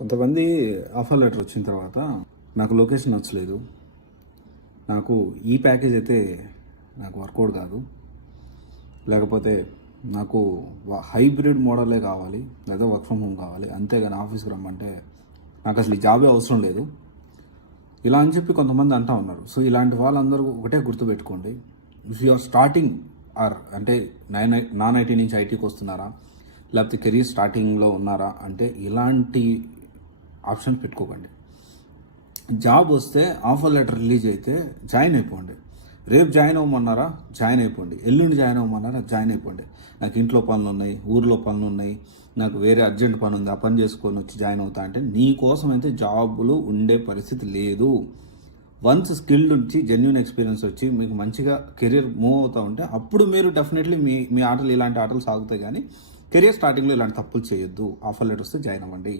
కొంతమంది offer letter వచ్చిన తర్వాత నాకు లొకేషన్ నచ్చలేదు, నాకు ఈ ప్యాకేజ్ అయితే నాకు వర్కౌట్ కాదు, లేకపోతే నాకు హైబ్రిడ్ మోడలే కావాలి లేదా వర్క్ ఫ్రమ్ హోమ్ కావాలి, అంతేగాని ఆఫీస్కి రమ్మంటే నాకు అసలు ఈ జాబే అవసరం లేదు ఇలా అని చెప్పి కొంతమంది అంటూ ఉన్నారు. సో ఇలాంటి వాళ్ళందరూ ఒకటే గుర్తుపెట్టుకోండి, if you are starting or అంటే నాన్ ఐటీ నుంచి ఐటీకి వస్తున్నారా, లేకపోతే కెరీర్ స్టార్టింగ్లో ఉన్నారా అంటే ఇలాంటి ఆప్షన్ పెట్టుకోకండి. జాబ్ వస్తే ఆఫర్ లెటర్ రిలీజ్ అయితే జాయిన్ అయిపోండి. రేపు జాయిన్ అవ్వమన్నారా జాయిన్ అయిపోండి, ఎల్లుండి జాయిన్ అవ్వమన్నారా జాయిన్ అయిపోండి. నాకు ఇంట్లో పనులు ఉన్నాయి, ఊర్లో పనులు ఉన్నాయి, నాకు వేరే అర్జెంట్ పని ఉంది, ఆ పని చేసుకొని వచ్చి జాయిన్ అవుతా అంటే నీ కోసం అయితే జాబులు ఉండే పరిస్థితి లేదు. వన్స్ స్కిల్డ్ నుంచి జెన్యున్ ఎక్స్పీరియన్స్ వచ్చి మీకు మంచిగా కెరీర్ మూవ్ అవుతూ ఉంటే అప్పుడు మీరు డెఫినెట్లీ మీ ఆటలు ఇలాంటి ఆటలు సాగుతాయి. కానీ కెరీర్ స్టార్టింగ్లో ఇలాంటి తప్పులు చేయొద్దు. ఆఫర్ లెటర్ వస్తే జాయిన్ అవ్వండి.